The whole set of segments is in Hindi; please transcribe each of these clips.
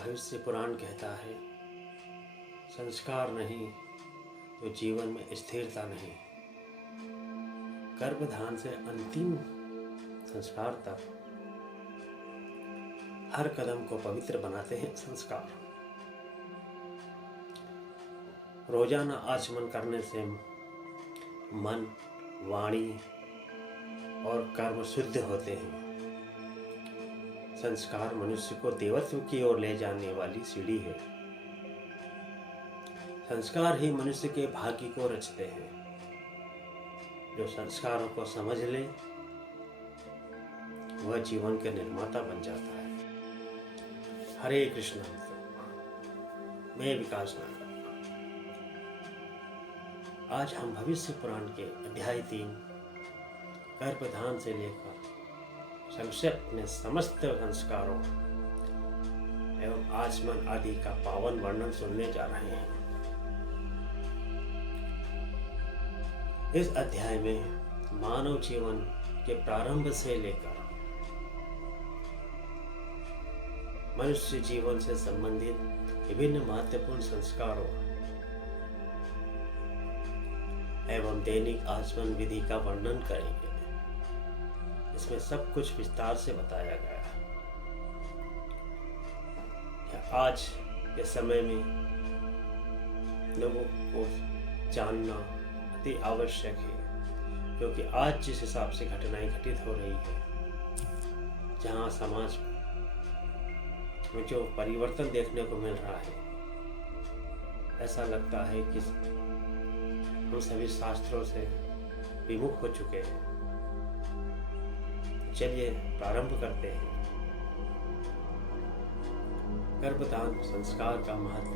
भविष्य पुराण कहता है, संस्कार नहीं तो जीवन में स्थिरता नहीं। गर्भधान से अंतिम संस्कार तक हर कदम को पवित्र बनाते हैं संस्कार। रोजाना आचमन करने से मन, वाणी और कर्म शुद्ध होते हैं। संस्कार मनुष्य को देवत्व की ओर ले जाने वाली सीढ़ी है। संस्कार ही मनुष्य के भाग्य को रचते हैं। जो संस्कारों को समझ ले वह जीवन के निर्माता बन जाता है। हरे कृष्ण। मैं विकास नागर। आज हम भविष्य पुराण के अध्याय 3 गर्भधान से लेकर संक्षेप में समस्त संस्कारों एवं आचमन आदि का पावन वर्णन सुनने जा रहे हैं। इस अध्याय में मानव जीवन के प्रारंभ से लेकर मनुष्य जीवन से संबंधित विभिन्न महत्वपूर्ण संस्कारों एवं दैनिक आचमन विधि का वर्णन करेंगे। इसमें सब कुछ विस्तार से बताया गया है। आज के समय में लोगों को जानना अति आवश्यक है, क्योंकि आज जिस हिसाब से घटनाएं घटित हो रही है, जहां समाज में जो परिवर्तन देखने को मिल रहा है, ऐसा लगता है कि हम सभी शास्त्रों से विमुख हो चुके हैं। चलिए प्रारंभ करते हैं। गर्भधान संस्कार का महत्व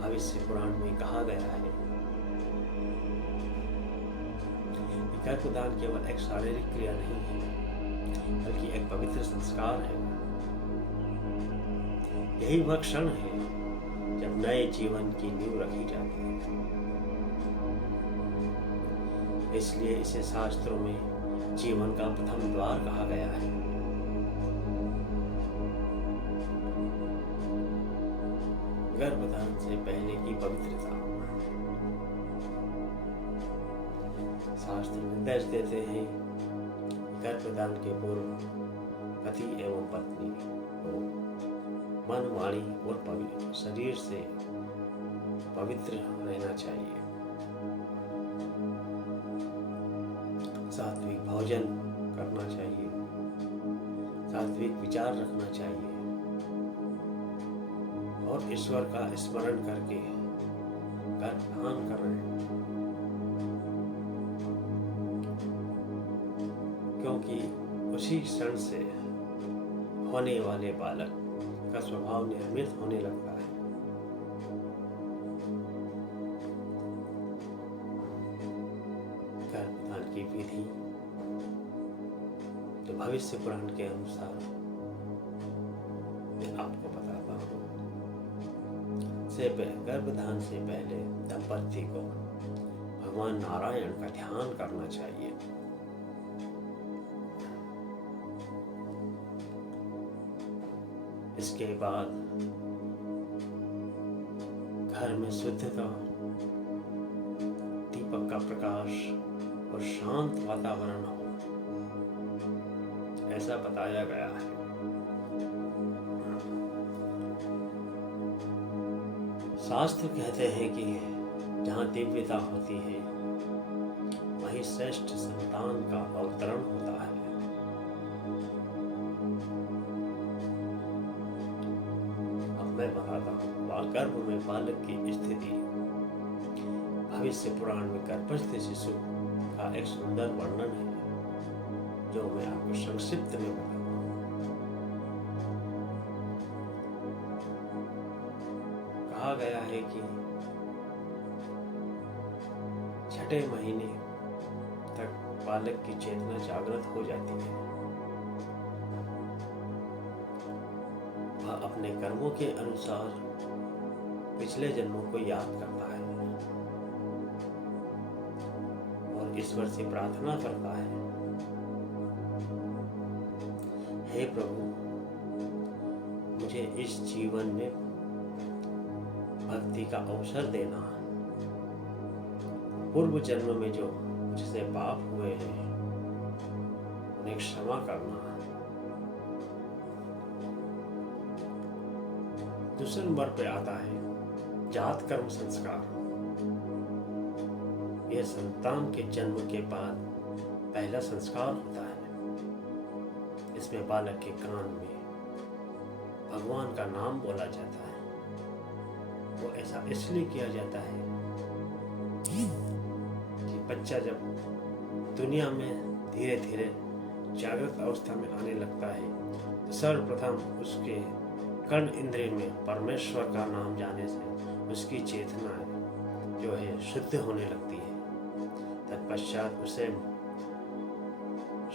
भविष्य पुराण में कहा गया है। गर्भधान केवल एक शारीरिक क्रिया नहीं है, बल्कि एक पवित्र संस्कार है। यही वह क्षण है जब नए जीवन की नींव रखी जाती है। इसलिए इसे शास्त्रों में जीवन का प्रथम द्वार कहा गया है। गर्भधान से पहले की पवित्रता। शास्त्र निर्देश देते हैं, गर्भधान के पूर्व पति एवं पत्नी को मन, वाणी और पवित्र शरीर से पवित्र रहना चाहिए। सात्विक भोजन करना चाहिए, सात्विक विचार रखना चाहिए और ईश्वर का स्मरण करके गर्भधान करें, क्योंकि उसी क्षण से होने वाले बालक का स्वभाव निर्मित होने लगता है। गर्भधान की विधि तो भविष्य पुराण के अनुसार मैं आपको बताता हूँ। गर्भधान से पहले दंपति को भगवान नारायण का ध्यान करना चाहिए। इसके बाद घर में शुद्धता, दीपक का प्रकाश और शांत वातावरण हो, ऐसा बताया गया है। शास्त्र कहते हैं कि जहाँ दिव्यता होती है वहीं श्रेष्ठ संतान का अवतरण होता है। मैं बताता हूँ, गर्भ में बालक की स्थिति भविष्य पुराण में गर्भस्थ शिशु का एक सुंदर वर्णन है, जो मैं आपको संक्षिप्त में बताता हूँ। कहा गया है कि 6ठे महीने तक बालक की चेतना जागृत हो जाती है। वह अपने कर्मों के अनुसार पिछले जन्मों को याद करता है और ईश्वर से प्रार्थना करता है, हे प्रभु, मुझे इस जीवन में भक्ति का अवसर देना, पूर्व जन्म में जो मुझसे पाप हुए हैं उन्हें क्षमा करना। दूसरे नंबर पे आता है जात कर्म संस्कार। यह संतान के जन्म के बाद पहला संस्कार होता है। इसमें बालक के कान में भगवान का नाम बोला जाता है। वो ऐसा इसलिए किया जाता है कि बच्चा जब दुनिया में धीरे धीरे जागृत अवस्था में आने लगता है तो सर्वप्रथम उसके कर्ण इंद्रिय में परमेश्वर का नाम जाने से उसकी चेतना जो है शुद्ध होने लगती है। तत्पश्चात उसे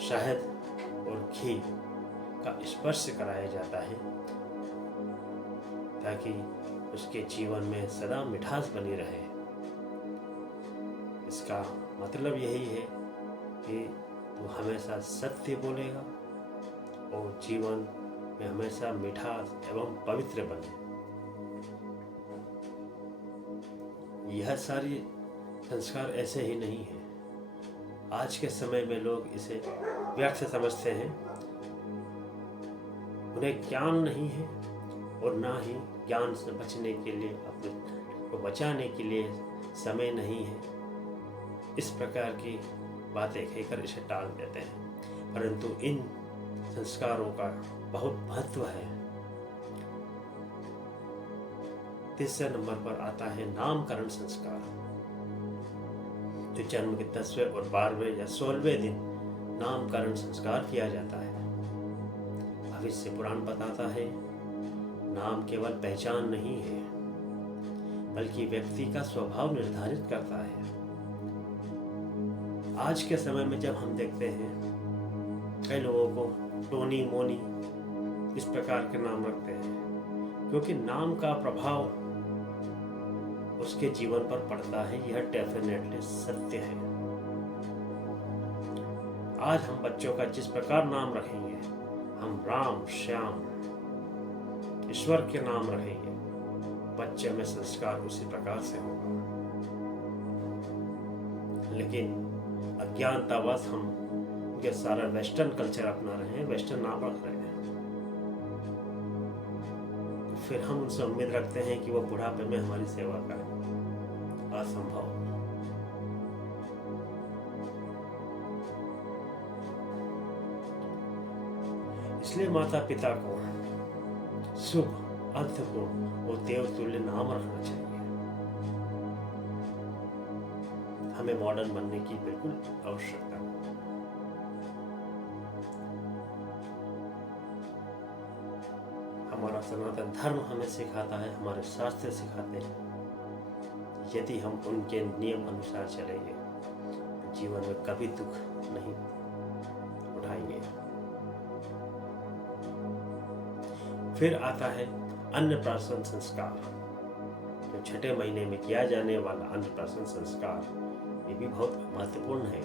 शहद और घी का स्पर्श कराया जाता है ताकि उसके जीवन में सदा मिठास बनी रहे। इसका मतलब यही है कि तू हमेशा सत्य बोलेगा और जीवन में हमेशा मिठास एवं पवित्र बने। यह सारी संस्कार ऐसे ही नहीं है। आज के समय में लोग इसे व्यर्थ समझते हैं। उन्हें ज्ञान नहीं है और ना ही ज्ञान से बचने के लिए, अपने को बचाने के लिए समय नहीं है। इस प्रकार की बातें कहकर इसे टाल देते हैं, परंतु इन संस्कारों का बहुत महत्व है। तीसरे नंबर पर आता है नामकरण संस्कार, जो जन्म के 10वें और 12वें या 16वें दिन नामकरण संस्कार किया जाता है। भविष्य पुराण बताता है नाम केवल पहचान नहीं है बल्कि व्यक्ति का स्वभाव निर्धारित करता है। आज के समय में जब हम देखते हैं कई लोगों को टोनी मोनी इस प्रकार के नाम रखते हैं, क्योंकि नाम का प्रभाव उसके जीवन पर पड़ता है। यह डेफिनेटली सत्य है। आज हम बच्चों का जिस प्रकार नाम रखेंगे, हम राम श्याम ईश्वर के नाम रखेंगे, बच्चे में संस्कार उसी प्रकार से होगा। लेकिन अज्ञानतावश हम ये सारा वेस्टर्न कल्चर अपना रहे हैं, वेस्टर्न नाम रख रहे हैं। फिर हम उनसे उम्मीद रखते हैं कि वो बुढ़ापे में हमारी सेवा करें। असंभव। इसलिए माता पिता को शुभ, अर्थपूर्ण और देवतुल्य नाम रखना चाहिए। हमें मॉडर्न बनने की बिल्कुल आवश्यकता नहीं। हमारा सनातन धर्म हमें सिखाता है, हमारे शास्त्र सिखाते हैं, यदि हम उनके नियम अनुसार चलेंगे तो जीवन में कभी दुख नहीं उठाएंगे। फिर आता है अन्नप्राशन संस्कार, जो छठे महीने में किया जाने वाला अन्नप्राशन संस्कार, ये भी बहुत महत्वपूर्ण है।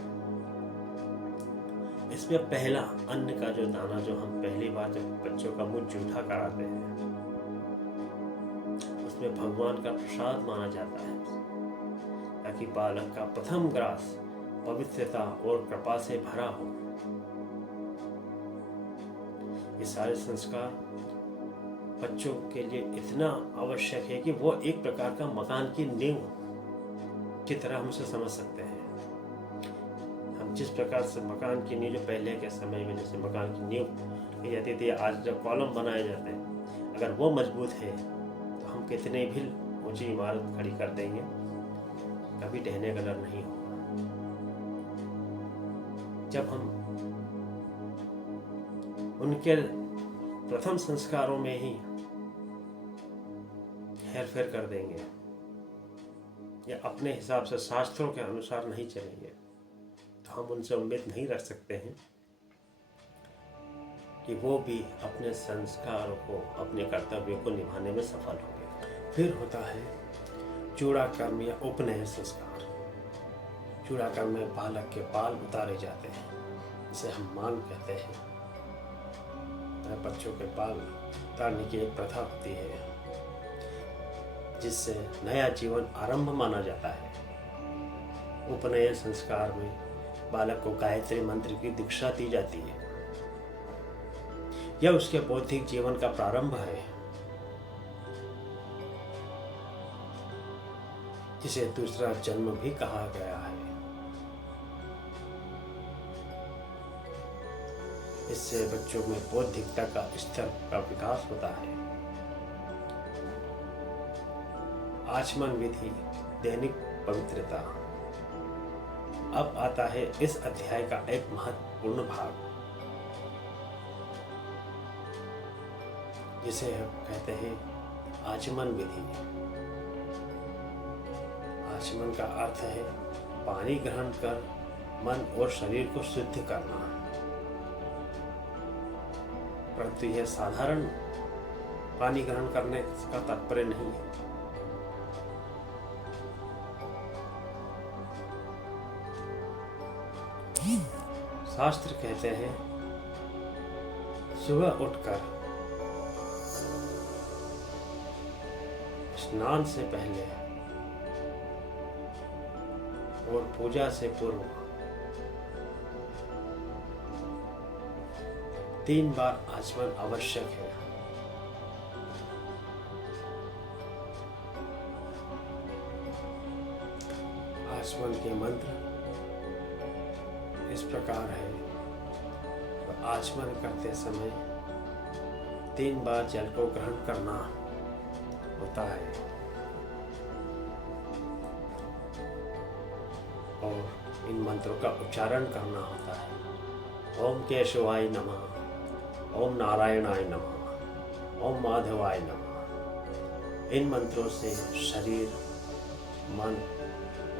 इसमें पहला अन्न का जो दाना जो हम पहली बार जब बच्चों का मुंह जूठा कराते हैं, उसमें भगवान का प्रसाद माना जाता है, ताकि बालक का प्रथम ग्रास पवित्रता और कृपा से भरा हो। ये सारे संस्कार बच्चों के लिए इतना आवश्यक है कि वो एक प्रकार का मकान की नींव की तरह हम उसे समझ सकते हैं। हम जिस प्रकार से मकान की नींव, जो पहले के समय में जैसे मकान की नींव की जाती थी, आज जब कॉलम बनाए जाते हैं, अगर वो मजबूत है तो हम कितने भी ऊंची इमारत खड़ी कर देंगे, कभी ढहने का डर नहीं होगा। जब हम उनके प्रथम संस्कारों में ही हेरफेर कर देंगे या अपने हिसाब से शास्त्रों के अनुसार नहीं चलेंगे, तो हम उनसे उम्मीद नहीं रख सकते हैं कि वो भी अपने संस्कारों को, अपने कर्तव्यों को निभाने में सफल होंगे। फिर होता है चूड़ाकर्म या उपनयन संस्कार। चूड़ाकर्म में बालक के बाल उतारे जाते हैं, इसे हम मान कहते हैं। बच्चों के बाल उतारने की एक प्रथा होती है, जिससे नया जीवन आरंभ माना जाता है। उपनयन संस्कार में बालक को गायत्री मंत्र की दीक्षा दी जाती है। यह उसके बौद्धिक जीवन का प्रारंभ है, जिसे दूसरा जन्म भी कहा गया है। इससे बच्चों में बौद्धिकता का स्तर का विकास होता है। आचमन विधि, दैनिक पवित्रता। अब आता है इस अध्याय का एक महत्वपूर्ण भाग, जिसे हम कहते हैं आचमन विधि। आचमन का अर्थ है पानी ग्रहण कर मन और शरीर को शुद्ध करना। परंतु यह साधारण पानी ग्रहण करने का तात्पर्य नहीं है। शास्त्र कहते हैं सुबह उठकर स्नान से पहले और पूजा से पूर्व 3 बार आचमन आवश्यक है। आचमन के मंत्र इस प्रकार है। आचमन करते समय 3 बार जल को ग्रहण करना होता है और इन मंत्रों का उच्चारण करना होता है। ओम केशवाय नमः, ओम नारायणाय नमः, ओम माधवाय नमः। इन मंत्रों से शरीर, मन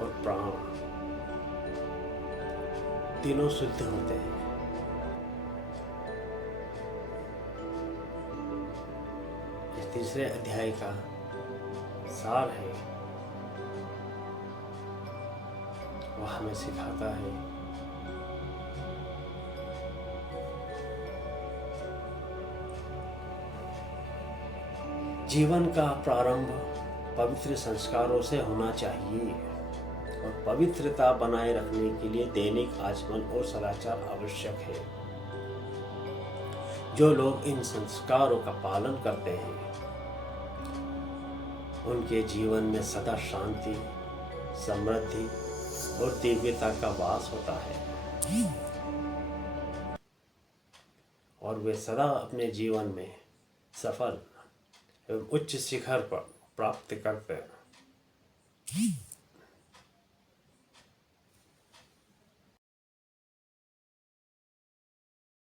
और प्राण तीनों शुद्ध होते हैं। इस तीसरे अध्याय का सार है, वह हमें सिखाता है जीवन का प्रारंभ पवित्र संस्कारों से होना चाहिए और पवित्रता बनाए रखने के लिए दैनिक आचमन और सदाचार आवश्यक है। जो लोग इन संस्कारों का पालन करते हैं उनके जीवन में सदा शांति, समृद्धि और दिव्यता का वास होता है और वे सदा अपने जीवन में सफल एवं उच्च शिखर पर प्राप्त करते हैं।